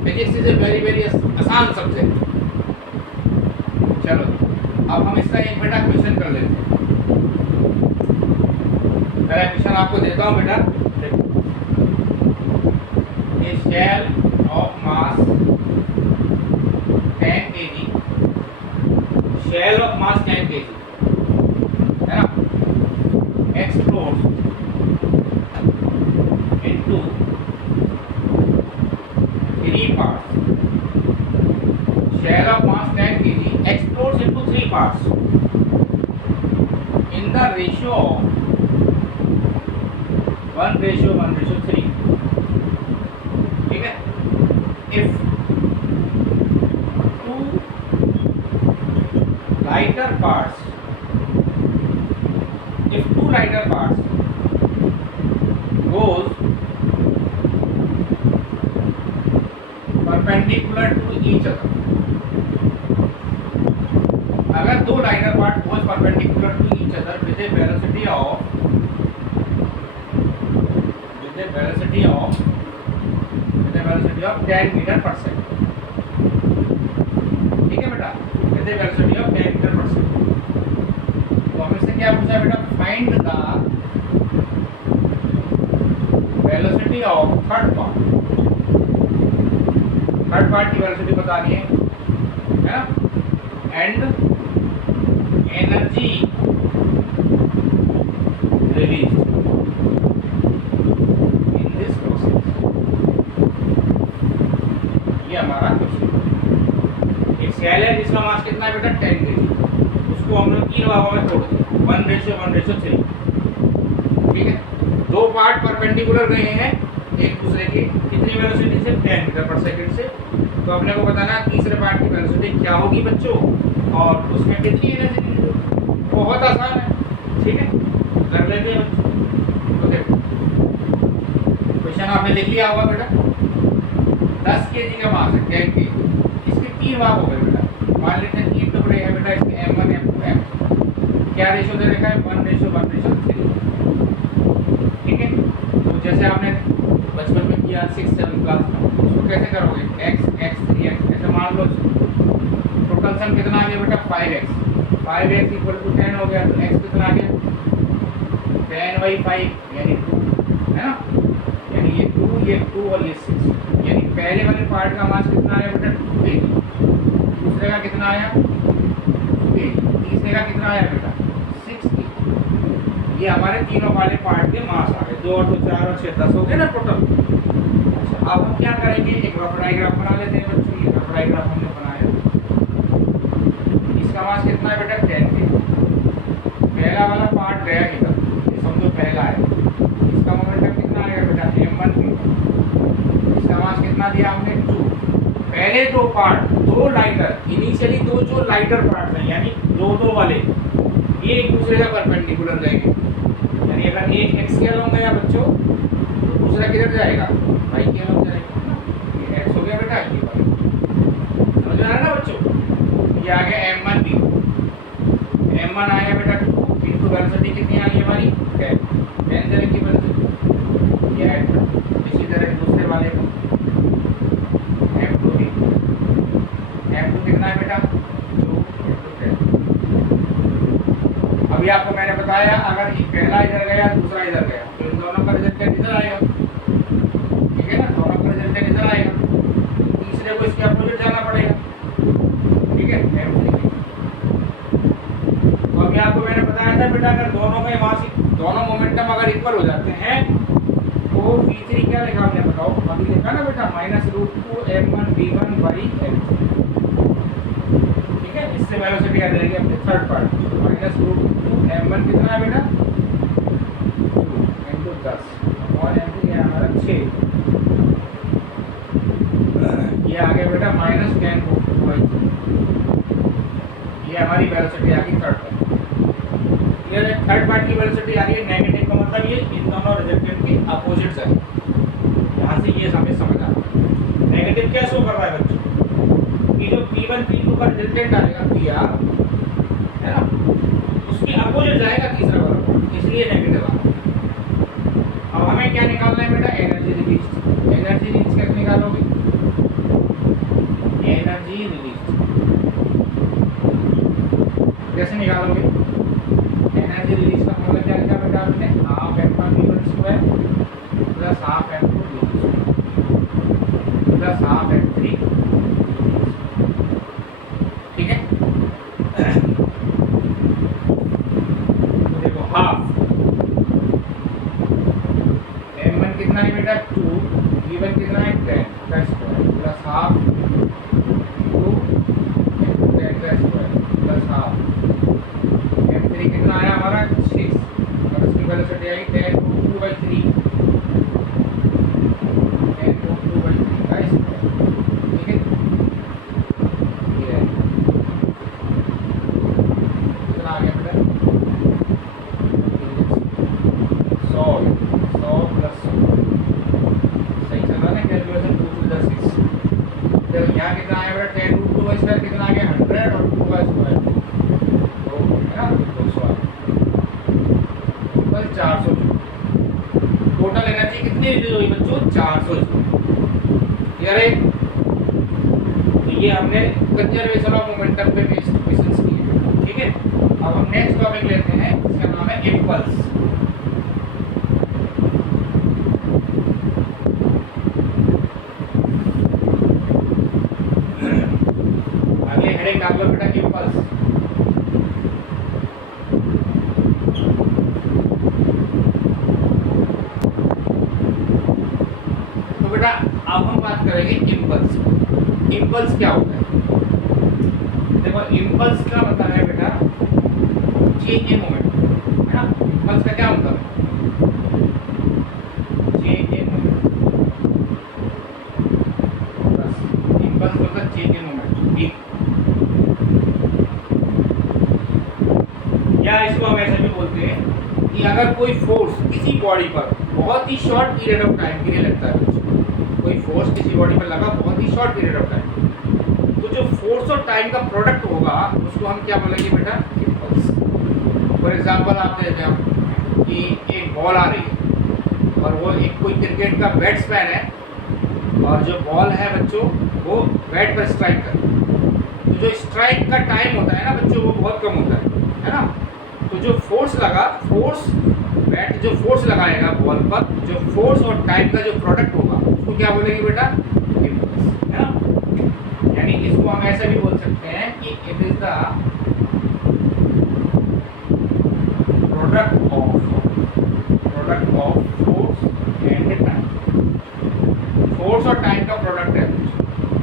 फिजिक्स इज ए वेरी आसान सब्जेक्ट। चलो अब हम इसका एक बेटा क्वेश्चन कर लेते हैं। पहला क्वेश्चन आपको देता हूँ बेटा, a shell of mass 10 kg, shell of mass 10 kg, है ना, explodes into 3 parts. Shell of mass 10 kg explodes into 3 parts in the ratio of 1:1:3. ठीक है? If two lighter parts goes perpendicular to each other, अगर दो liner part both perpendicular to each other with a velocity of 10 metre per second, ठीक है बेटा, with a velocity of 10 metre per second. तो हमें से क्या पूछा बेटा, find the velocity of third part की वेलोसिटी बतानी है ना, and energy release in this process. ये हमारा क्वेश्चन। एक सेल है जिसका मास कितना है बेटा 10 kg, उसको हम लोग 3 भागों में तोड़ दिया 1:1:3, ठीक है। दो पार्ट परपेंडिकुलर गए हैं एक दूसरे के, कितनी वेलोसिटी से 10 मीटर पर सेकंड से। तो अपने को बताना तीसरे पार्ट की वेलोसिटी क्या होगी बच्चों, और उसमें कितनी एनर्जी रिलीज होगी। बहुत आसान है, ठीक है, कर लेते हैं बच्चों। तो देखो क्वेश्चन आपने लिख लिया होगा बेटा, 10 kg का मास है 10 kg, इसके 3 भाग हो गए बेटा। मान लेते हैं 3 टुकड़े हैं बेटा इसके, m1 m2 m, क्या रेशियो दे रखा है 1:1:3, ठीक है। तो जैसे आपने बचपन में किया 6-7 क्लास में, उसको कैसे करोगे, x 3x ऐसे मान लो। टोटल सम कितना आ गया बेटा 5x = 10 हो गया, तो x कितना आ गया 10/5 यानी 2, है ना, यानी ये 2 और ये 6, यानी पहले वाले पार्ट का मास कितना आया बेटा 2 kg, दूसरे का कितना आया 2 kg, तीसरे का कितना आया बेटा 6 kg। ये हमारे तीनों वाले पार्ट के मास आ गए, 2 और 2 4 और 6 10 हो गए ना टोटल। अच्छा अब हम क्या करेंगे, एक रफ डायग्राम बना लेते हैं बच्चों। ये रफ डायग्राम हमने बनाया, इसका मास कितना है बेटा 10 kg। पहला वाला पार्ट गया इधर, ये समझो पहला है, इसका मोमेंटम कितना आएगा बेटा m1 की, इसका मास कितना दिया हमने 2। पहले दो पार्ट, दो लाइटर, इनिशियली दो जो लाइटर पार्ट हैं यानी दो वाले, ये एक दूसरे का परपेंडिकुलर रहेंगे। यानी अगर एक x के अलोंग गया बच्चों, तो दूसरा किधर जाएगा y के अलोंग जाएगा। ये x हो गया बेटा, ये वाला समझ आ रहा है ना बच्चों। ये आ गया m1 भी, m1 आया बेटा 2 इंटू वेलोसिटी कितनी आ गई हमारी 10 तरह की वेलोसिटी, ये ऐड। इसी तरह दूसरे वाले को m2 कितना है बेटा 2 इंटू 10। अभी आपको मैंने बताया अगर ये पहला इधर गया दूसरा इधर गया, तो इन दोनों का रिजल्टेंट इधर आएगा, ठीक है ना, दोनों का रिजल्टेंट इधर आएगा, तीसरे को इसके अपोजिट जाना पड़ेगा, ठीक है। तो अभी आपको मैंने बताया था बेटा अगर दोनों का मास, दोनों मोमेंटम अगर इक्वल हो जाते हैं तो v3 क्या लिखा हमने बताओ, अभी लिखा ना बेटा -√2 m1v1/m, ठीक है। इससे वेलोसिटी आ जाएगी अपने थर्ड पार्ट, -√2 m1 कितना है बेटा 2 इंटू 10 और m2 ये हमारा 6, ये आ गया बेटा -10/2, ये हमारी वेलोसिटी आ गई थर्ड पार्ट। क्लियर है, थर्ड पार्ट की वेलोसिटी आ रही है नेगेटिव का मतलब ये इन दोनों रिजल्टेंट के अपोजिट्स है। यहाँ से ये हमें समझ आ रहा है नेगेटिव क्या शो कर रहा है बच्चों, कि जो P1 P2 का रिजल्टेंट आएगा PR, है ना, उसके अपोजिट जाएगा तीसरा वाला, इसलिए नेगेटिव आ रहा है। अब हमें क्या निकालना है बेटा एनर्जी रिलीज। एनर्जी रिलीज कैसे निकालोगे, एनर्जी रिलीज कैसे निकालोगे, एनर्जी रिलीज का मतलब क्या लिखा बेटा आपने, half m1v1² plus half m2v2² plus half m3, ठीक है। तो देखो हाफ m1 कितना है बेटा 2, v1 कितना है 10 का स्क्वायर प्लस हाफ 2 इंटू 10 का स्क्वायर प्लस हाफ m3 कितना आया हमारा 6 और उसकी वेलोसिटी आई 10√2/3 का स्क्वायर, ठीक है। ये कितना आ गया बेटा 100 प्लस 100, सही चल रहा है कैलकुलेशन 2 to the 6। देखो यहाँ कितना आया बेटा 10√2 का स्क्वायर कितना आ गया 100 और 2 का स्क्वायर कितने यूज हुई बच्चों? 400 क्लियर है? तो ये हमने कंजर्वेशन ऑफ मोमेंटम पे बेस्ड क्वेश्चंस किए, ठीक है। अब हम नेक्स्ट टॉपिक लेते हैं, इसका नाम है इम्पल्स। आगे हेडिंग डाल लो बेटा, इम्पल्स। तो बेटा अब हम बात करेंगे इम्पल्स। इम्पल्स क्या होता है? देखो इम्पल्स का मतलब है बेटा चेंज इन मोमेंट, है ना। इम्पल्स का क्या मतलब है? Change in moment. बस इम्पल्स मतलब चेंज इन मोमेंट, ठीक। या इसको हम ऐसे भी बोलते हैं कि अगर कोई फोर्स किसी बॉडी पर बहुत ही शॉर्ट पीरियड ऑफ टाइम के लिए लगता है, कोई फोर्स किसी बॉडी पर लगा बहुत ही शॉर्ट पीरियड ऑफ टाइम, तो जो फोर्स और टाइम का प्रोडक्ट होगा उसको हम क्या बोलेंगे बेटा? इम्पल्स। फॉर एग्जांपल आप देखते हैं कि एक बॉल आ रही है और वो एक कोई क्रिकेट का बैट्समैन है और जो बॉल है बच्चों वो बैट पर स्ट्राइक कर, तो जो स्ट्राइक का टाइम होता है ना बच्चों वो बहुत कम होता है ना। तो जो फोर्स लगा, बैट जो फोर्स लगाएगा बॉल पर, जो फोर्स और टाइम का जो प्रोडक्ट होगा उसको क्या बोलेंगे बेटा? इम्पल्स, है ना। यानी इसको हम ऐसा भी बोल सकते हैं कि it is the product of force and time. Force और टाइम का प्रोडक्ट है,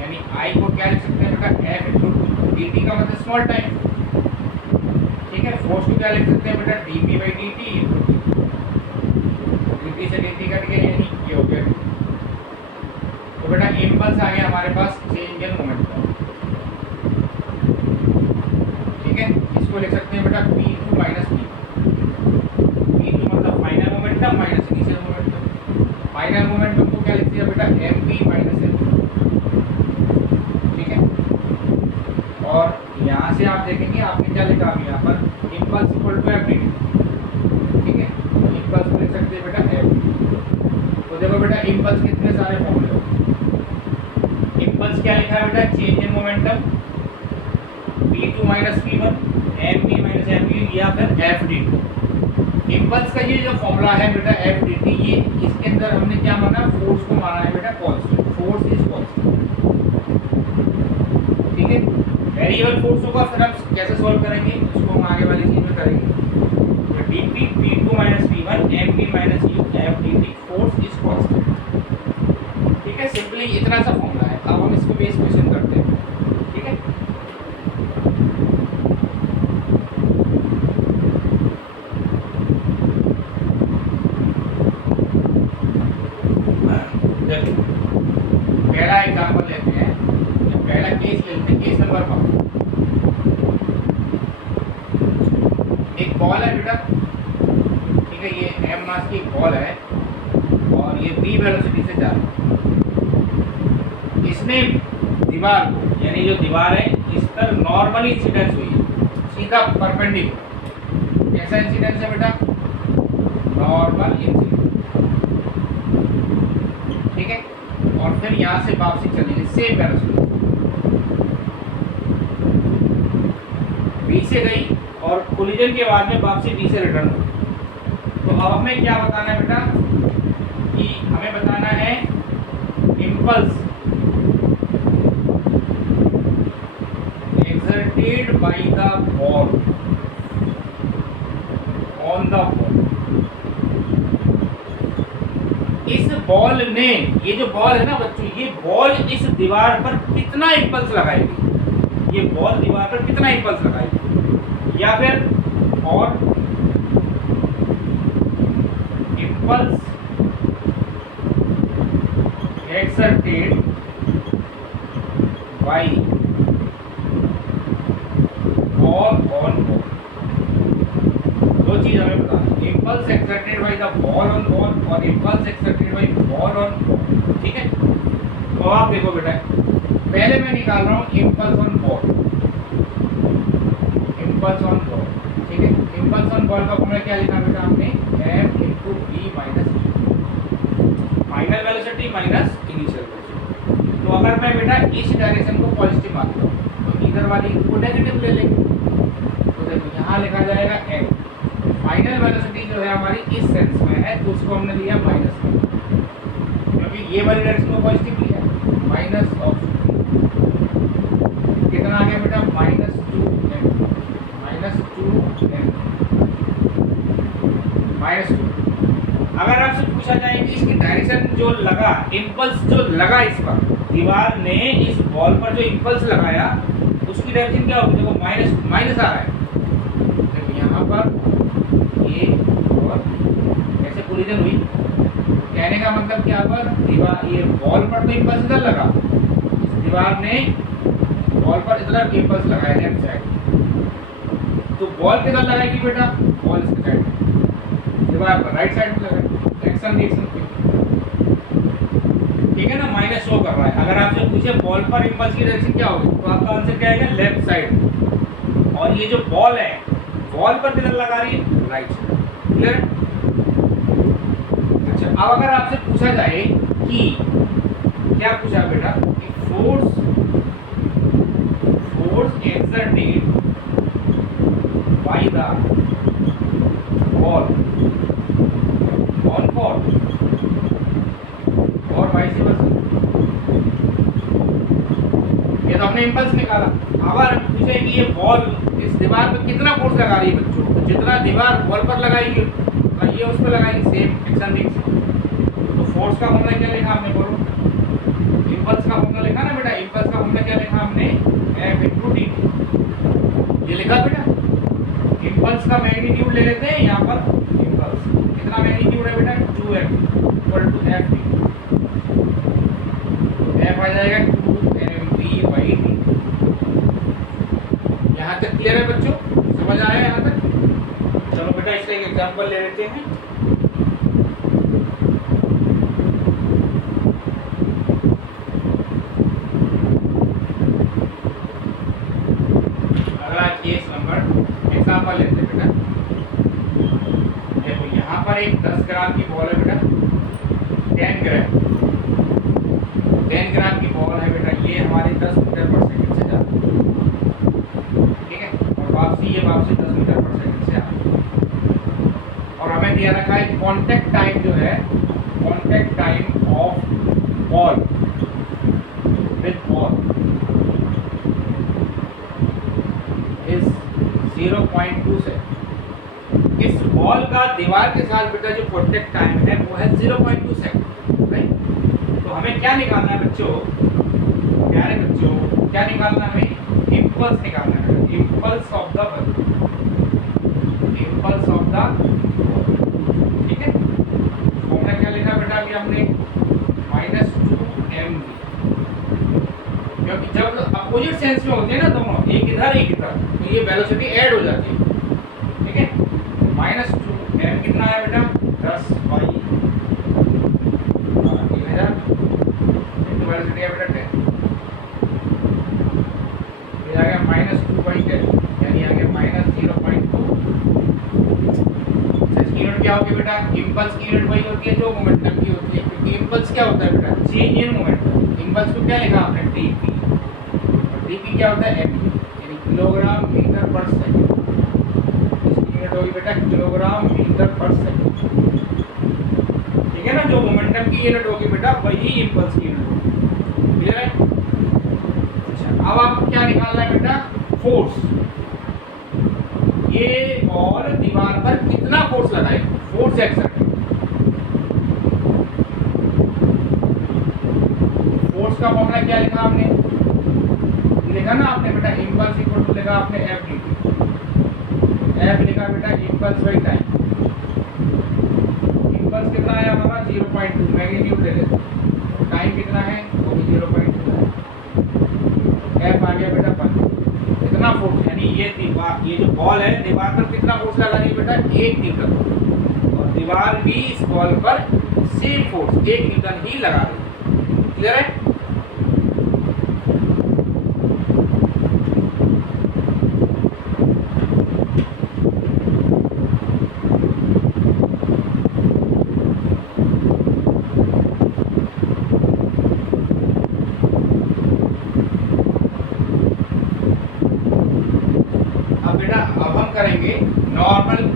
यानी आई को क्या लिख सकते हैं बेटा? एफ इंटू डी टी का मतलब स्मॉल टाइम, ठीक है। फोर्स को क्या लिख सकते हैं बेटा? D P by D T, D T से डी टी कट गया, यानी ये हो गया। तो बेटा इम्पल्स आ गया हमारे पास चेंज इन मोमेंट का, ठीक है। इसको लिख सकते हैं बेटा P2 माइनस P। P2 मतलब final momentum minus initial momentum. Final momentum को क्या लिख दिया बेटा? MP माइनस M, ठीक है। और यहाँ से आप देखेंगे आपने क्या लिखा अभी यहाँ पर? इम्पल्स इक्वल टू FD, ठीक है। इम्पल्स को लिख सकते हैं बेटा FD। तो देखो बेटा इम्पल्स कितने सारे फॉर्मूले हो। इम्पल्स क्या लिखा है बेटा? Change in momentum P2 minus P1, MP minus MP या फिर FDT। इम्पल्स का ये जो फॉर्मूला है बेटा FDT, ये इसके अंदर हमने क्या माना? फोर्स को माना है बेटा कांस्टेंट, फोर्स इज कांस्टेंट, ठीक है। वेरिएबल फोर्स होगा फिर हम कैसे सॉल्व करेंगे उसको हम आगे वाली चीज में करेंगे। तो dp P2 minus P1 MP minus U FDT, force is constant, ठीक है। सिंपली इतना सा फॉर्मूला है। अब हम इसको बेस क्वेश्चन करते हैं, ठीक है। पहला एग्जांपल लेते हैं, पहला केस लेते हैं, केस नंबर 1। एक बॉल है बेटा, ठीक है। ये m मास की एक बॉल है और ये v वेलोसिटी से जा रहा है। इसने दीवार को, यानी जो दीवार है इस पर नॉर्मली इंसिडेंस हुई है, सीधा परपेंडिकुलर। कैसा इंसिडेंस है बेटा? नॉर्मल इंसिडेंस, ठीक है। और फिर यहाँ से वापसी चलेगी सेम वेलोसिटी, v से गई और कोलिजन के बाद में वापसी v से रिटर्न हुई। तो अब हमें क्या बताना है बेटा? कि हमें बताना है impulse exerted by the ball on the ball। इस बॉल ने, ये जो बॉल है ना बच्चों, ये बॉल इस दीवार पर कितना इम्पल्स लगाएगी? ये बॉल दीवार पर कितना इम्पल्स लगाएगी? या फिर और impulse exerted by ball on ball। दो चीज हमें बताना, impulse exerted by the ball on ball और impulse exerted by ball on ball, ठीक है। तो आप देखो बेटा, पहले मैं निकाल रहा हूँ impulse on ball, impulse on ball, ठीक है। इम्पल्स ऑन बॉल का फॉर्मूला क्या लिखा बेटा आपने? m into v minus, final velocity minus initial velocity. तो अगर मैं बेटा इस डायरेक्शन को पॉजिटिव मानता हूँ तो इधर वाली को नेगेटिव ले लेंगे। तो देखो यहाँ लिखा जाएगा m, फाइनल वेलोसिटी जो है हमारी इस सेंस में है तो उसको हमने लिया माइनस में, क्योंकि ये वाली डायरेक्शन को पॉजिटिव लिया, माइनस ऑफ कितना आ गया बेटा -2m, -2m। अगर आपसे पूछा जाए कि इसकी डायरेक्शन जो लगा, इम्पल्स जो लगा इस पर, दीवार ने इस बॉल पर जो इम्पल्स लगाया उसकी डायरेक्शन क्या होगी? देखो माइनस माइनस आ रहा है, देखो यहाँ पर ये और ऐसे कोलिजन हुई। कहने का मतलब क्या पर दीवार, ये बॉल पर तो इम्पल्स इधर लगा, इस दीवार ने बॉल पर इधर इम्पल्स लगाया लेफ्ट साइड, तो बॉल किधर लगाएगी बेटा? बॉल इस साइड, दीवार पर राइट साइड में लगाएगी, एक्शन रिएक्शन पे, ठीक है ना। माइनस शो कर रहा है। अगर आपसे पूछे बॉल पर इम्पल्स की डायरेक्शन क्या होगी तो आपका आंसर क्या आएगा? Left side. और ये जो बॉल है, बॉल पर किधर लगा रही है? Right side. क्लियर है? अच्छा, अब अगर आपसे पूछा जाए कि क्या पूछा बेटा कि force exerted by the ball on court और वाइस वर्सा, ये तो हमने इम्पल्स निकाला। अगर पूछे कि ये बॉल इस दीवार पे कितना फोर्स लगा रही है बच्चों, तो जितना दीवार बॉल पर लगाएगी तो ये उस पर लगाएगी, सेम एक्शन रिएक्शन। तो फोर्स का फॉर्मूला क्या लिखा हमने? बोलो, इम्पल्स का फॉर्मूला लिखा ना बेटा, इम्पल्स का फॉर्मूला क्या लिखा हमने? F × dt, ये लिखा बेटा। इम्पल्स का मैग्नीट्यूड ले लेते हैं यहाँ पर, इम्पल्स कितना मैग्नीट्यूड है बेटा? 2m = F dt, तो F आ जाएगा 2mv/dt। यहाँ तक क्लियर है बच्चों? समझ आया यहाँ तक? चलो बेटा इसका एक एग्जांपल ले लेते हैं। केस नंबर एग्जांपल लेते हैं बेटा। देखो यहाँ पर एक 10 ग्राम की बॉल है बेटा, 10 ग्राम की बॉल है बेटा, ये हमारे 10 मीटर/सेकंड से जाती है, ठीक है, और वापसी ये वापसी 10 मीटर/सेकंड से आती है। और हमें दिया रखा है कॉन्टैक्ट टाइम जो है, contact time of ball with ball is 0.2 second. इस बॉल का दीवार के साथ बेटा जो कॉन्टैक्ट टाइम है वो है 0.2 सेकंड, राइट। तो हमें क्या निकालना है बच्चों? प्यारे बच्चों, क्या निकालना है हमें? इम्पल्स निकालना है, impulse of the ball, impulse of the ball, ठीक है। फॉर्मूला क्या लिखा बेटा अभी हमने? -2mv, क्योंकि जब अपोजिट सेंस में होते हैं ना दोनों, एक इधर एक इधर, तो ये वेलोसिटी ऐड हो जाती है, ठीक है। -2m कितना है बेटा? 10/1000, वेलोसिटी है बेटा 10, ये आ गया -2/10, यानी आ गया -0.2। इसकी यूनिट क्या होगी बेटा? इम्पल्स की यूनिट वही होती है जो मोमेंटम की होती है, क्योंकि इम्पल्स क्या होता है बेटा? Change in momentum. इम्पल्स को क्या लिखा आपने? dp, और dp क्या होता है? m, यानी किलोग्राम मीटर पर सेकंड। इसकी यूनिट होगी बेटा किलोग्राम मीटर पर सेकंड, ठीक है ना। जो मोमेंटम की यूनिट होगी बेटा वही इम्पल्स की यूनिट होगी, क्लियर है? अच्छा, अब आपको क्या निकालना है बेटा? फोर्स। ये बॉल दीवार पर कितना फोर्स लगाएगी? फोर्स एक्सर्ट, फोर्स का फॉर्मूला क्या लिखा आपने? लिखा ना आपने बेटा, इम्पल्स इक्वल टू लिखा आपने F dt, F लिखा बेटा इम्पल्स बाई टाइम। इम्पल्स कितना है हमारा? 0.2, मैग्नीट्यूड ले लेते हैं, टाइम कितना है? वो भी 0.2 है, F आ गया बेटा 1। कितना फोर्स, यानी ये दीवार, ये जो बॉल है दीवार पर कितना फोर्स लगा रही है बेटा? 1 न्यूटन, और दीवार भी इस बॉल पर सेम फोर्स 1 न्यूटन ही लगा रही है, क्लियर है?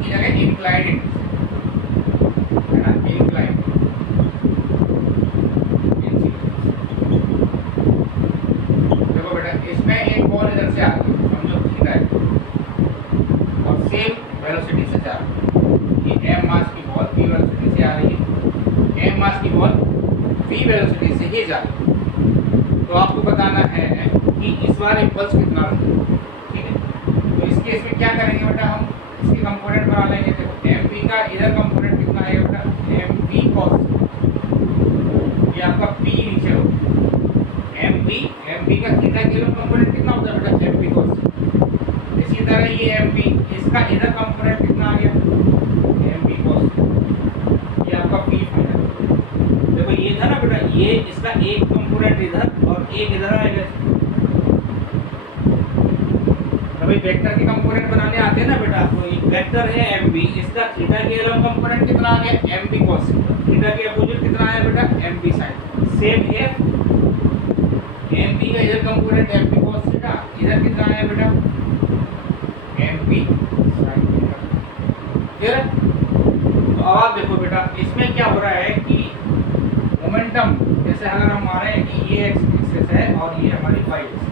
की जगह इंक्लाइंड इंटेंसिटी, है ना, इंक्लाइंड। देखो बेटा इसमें एक बॉल इधर से आ रही है, समझो थीटा है, और सेम वेलोसिटी से जा रही है। ये m मास की बॉल v वेलोसिटी से आ रही है, m मास की बॉल v वेलोसिटी से ही जा रही है। तो आपको बताना है कि इस बार इम्पल्स कितना रहेगा, ठीक है। तो इस केस में क्या करेंगे बेटा, हम इसके कंपोनेंट बना लेंगे। देखो mv का इधर कंपोनेंट कितना आएगा बेटा, mv cos, ये आपका p नीचे होगा, mv का थीटा के लिए कंपोनेंट कितना होता है बेटा, mv cos। इसी तरह ये mv, इसका इधर कंपोनेंट कितना आ गया, mv cos, ये आपका p फाइनल। देखो ये था ना बेटा, ये इसका एक कंपोनेंट इधर और एक इधर आएगा। अभी वेक्टर के कंपोनेंट बनाने आते हैं ना बेटा, तो ये वेक्टर है mv, इसका थीटा के अलोंग कंपोनेंट कितना आ गया, mv cos, थीटा के अपोजिट कितना आया बेटा, mv sin। सेम है mv का इधर कंपोनेंट mv cos थीटा, इधर कितना आया बेटा, mv sin थीटा। क्लियर है? तो अब आप देखो बेटा इसमें क्या हो रहा है कि मोमेंटम, जैसे अगर हम मान रहे हैं कि ये एक्स एक्सिस है और ये हमारी वाई एक्सिस,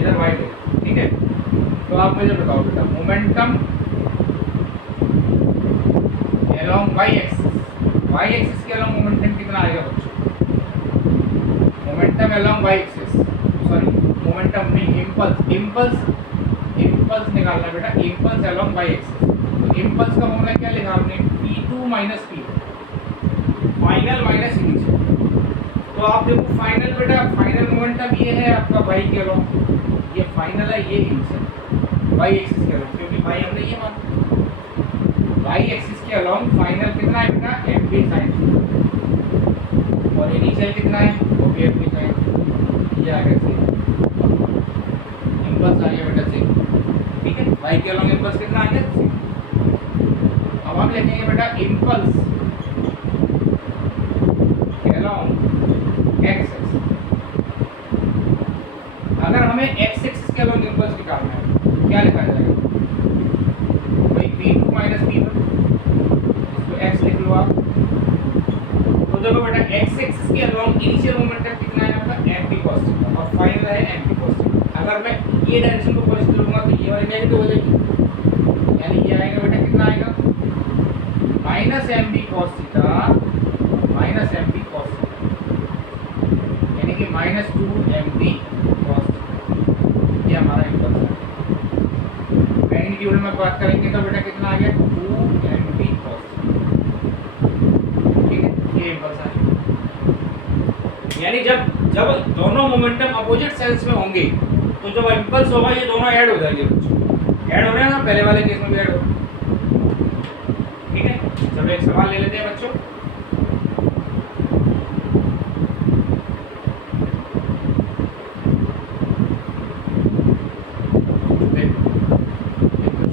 इधर वाई है, ठीक है। तो आप मुझे बताओ बेटा मोमेंटम अलोंग वाई एक्सिस के अलोंग मोमेंटम कितना आएगा बच्चों, momentum along y axis, sorry momentum नहीं, इम्पल्स निकालना है बेटा, इम्पल्स अलोंग वाई एक्सिस। तो इम्पल्स का फॉर्मूला क्या लिखा हमने, p2 minus p, final minus initial. तो आप देखो फाइनल बेटा, फाइनल मोमेंटम ये है आपका वाई के अलोंग, ये फाइनल है, ये इनिशियल वाई एक्सिस के अलोंग, क्योंकि वाई हमने ये माना, वाई एक्सिस के अलोंग फाइनल कितना है बेटा, mv sin, और इनिशियल कितना है, वो भी mv sin। ये आ गया सी, इम्पल्स आ गया बेटा सी, ठीक है। वाई के अलोंग इम्पल्स कितना आ गया सी। अब हम लिखेंगे बेटा इम्पल्स अलोंग एक्स एक्सिस। अगर हमें एक्स एक्सिस के अलोंग इम्पल्स निकालना है तो क्या लिखा जाएगा, भाई p2 माइनस p1, इसको x लिख लो आप। तो देखो बेटा x एक्सिस के अलोंग इनिशियल मोमेंटम कितना है आपका, mv cos थीटा, और फाइनल है mv cos थीटा। अगर मैं ये डायरेक्शन को पॉजिटिव लूंगा तो ये वाली नेगेटिव हो जाएगी, यानी ये आएगा बेटा कितना आएगा, minus mv cos theta minus mv cos theta, यानी कि माइनस 2mv cos थीटा। ये हमारा इम्पल्स है। मैग्नीट्यूड में बात करेंगे तो बेटा कितना आ गया, 2mv cos, ठीक है, ये इम्पल्स आ गया। यानी जब दोनों मोमेंटम अपोजिट सेंस में होंगे तो जब इम्पल्स होगा ये दोनों ऐड हो जाएंगे बच्चों, ऐड हो रहे हैं ना, पहले वाले केस में भी ऐड हो, ठीक है। चलो एक सवाल ले लेते हैं बच्चों।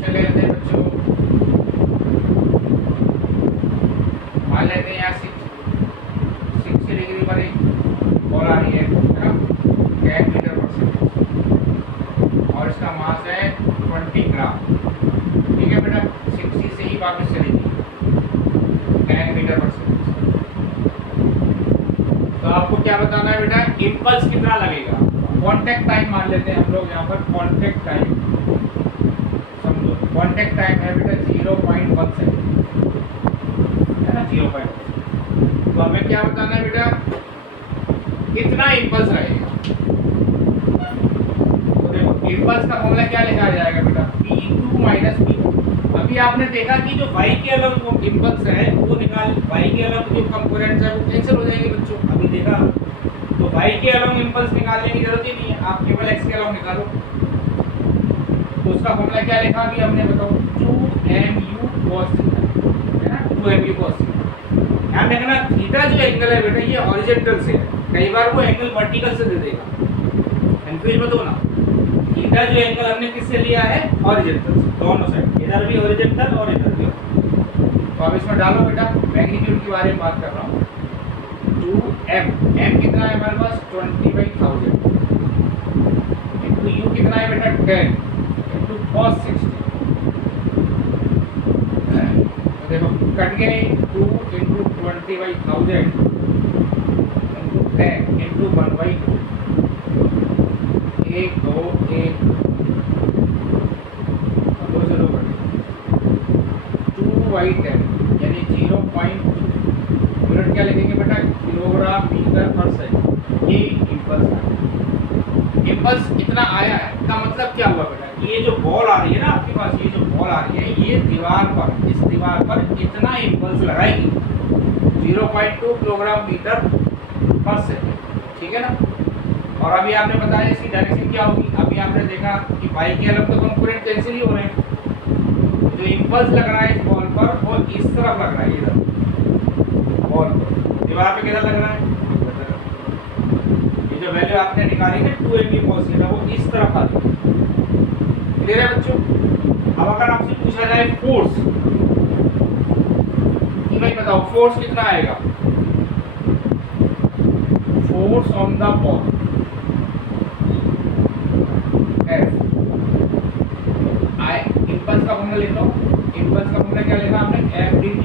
ले लेते हैं बच्चों, मान लेते हैं यहाँ 60 डिग्री पर एक बॉल आ रही है ना, 10 मीटर पर सेकंड, और इसका मास है 20 ग्राम, ठीक है बेटा। 60 से ही वापस चलेगी 10 मीटर पर सेकंड। तो आपको क्या बताना है बेटा, इम्पल्स कितना लगेगा। कॉन्टैक्ट टाइम मान लेते हैं हम लोग यहाँ पर, कॉन्टैक्ट टाइम समझो, कॉन्टैक्ट टाइम है बेटा 0.1 सेकंड, है ना, 0.1। तो हमें क्या बताना है बेटा, कितना इम्पल्स रहेगा। तो देखो इम्पल्स का फॉर्मूला क्या लिखा जाएगा बेटा, p2 माइनस p। अभी आपने देखा कि जो y के अलग वो इम्पल्स है वो निकाल, y के अलग जो कंपोनेंट्स है वो कैंसिल हो जाएंगे बच्चों, अभी देखा। तो y के अलग इम्पल्स निकालने की जरूरत ही नहीं है, आप केवल x के अलग निकालो। तो उसका फॉर्मूला क्या लिखा अभी हमने, बताओ, 2mu cos थीटा, है ना, 2mu cos थीटा। ध्यान रखना थीटा जो एंगल है बेटा ये हॉरिजॉन्टल से है, कई बार वो एंगल वर्टिकल से दे देगा, कंफ्यूज मत होना। थीटा जो एंगल हमने किससे लिया है, हॉरिजॉन्टल से, दोनों साइड, इधर भी हॉरिजॉन्टल और इधर भी। तो अब इसमें डालो बेटा, मैग्नीट्यूड के बारे में बात कर रहा हूँ, 2m, m कितना है हमारे पास 20/1000, इंटू u कितना है बेटा 10 इंटू cos 60, कट गए 2 इंटू 20/1000 इंटू 10 इंटू 1/2 1 2 1 दो से दो कटे 2/10 यानी 0.2 यूनिट क्या लिखेंगे बेटा किलोग्राम मीटर पर सेकंड। ये इम्पल्स है। इम्पल्स इतना आया है इसका मतलब क्या हुआ बेटा, ये जो बॉल आ रही है ना आपके पास, ये जो बॉल आ रही है ये दीवार पर, इस दीवार पर इतना इम्पल्स लगाएगी 0.2 किलोग्राम मीटर पर सेकंड, ठीक है ना। और अभी आपने बताया इसकी डायरेक्शन क्या होगी, अभी आपने देखा कि बाइक के अलग तो कंपोनेंट कैंसिल ही हो रहे हैं, जो इम्पल्स लग रहा है इस बॉल पर वो इस तरफ लग रहा है, इधर बॉल पर, दीवार पे किधर लग रहा है, ये जो वैल्यू आपने निकाली है 2 MV पॉजिटिव है वो इस तरफ आ रही है। क्लियर है बच्चों। अब अगर आपसे पूछा जाए फोर्स, कि भाई बताओ फोर्स कितना आएगा, force on the ball F I impulse का फॉर्मूला लिख लो, इम्पल्स का फॉर्मूला क्या लिखा आपने F dt,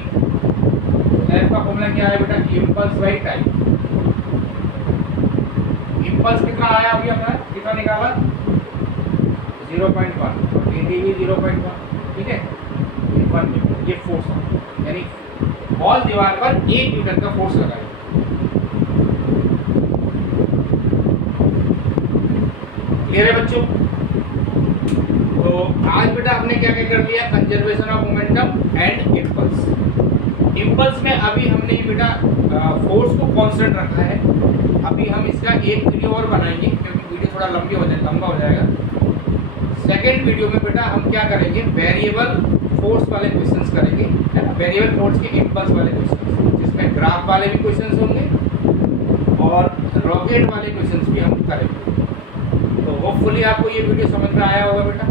F का फॉर्मूला क्या है बेटा इम्पल्स बाई टाइम। इम्पल्स कितना आया अभी अपना कितना निकाला 0.1 और dt भी 0.1, ठीक है, ये 1 न्यूटन, ये फोर्स है, यानी बॉल दीवार पर 1 न्यूटन का फोर्स लगा है। क्लियर है बच्चों। तो आज बेटा हमने क्या क्या कर लिया, conservation of momentum and impulse. Impulse में अभी हमने बेटा फोर्स को कांस्टेंट रखा है। अभी हम इसका एक वीडियो और बनाएंगे क्योंकि वीडियो थोड़ा लंबा हो जाएगा। सेकेंड वीडियो में बेटा हम क्या करेंगे, वेरिएबल फोर्स वाले क्वेश्चंस करेंगे, है ना, वेरिएबल फोर्स के इम्पल्स वाले क्वेश्चंस, जिसमें ग्राफ वाले भी क्वेश्चंस होंगे और रॉकेट वाले क्वेश्चंस भी हम करेंगे। तो होपफुली आपको ये वीडियो समझ में आया होगा बेटा।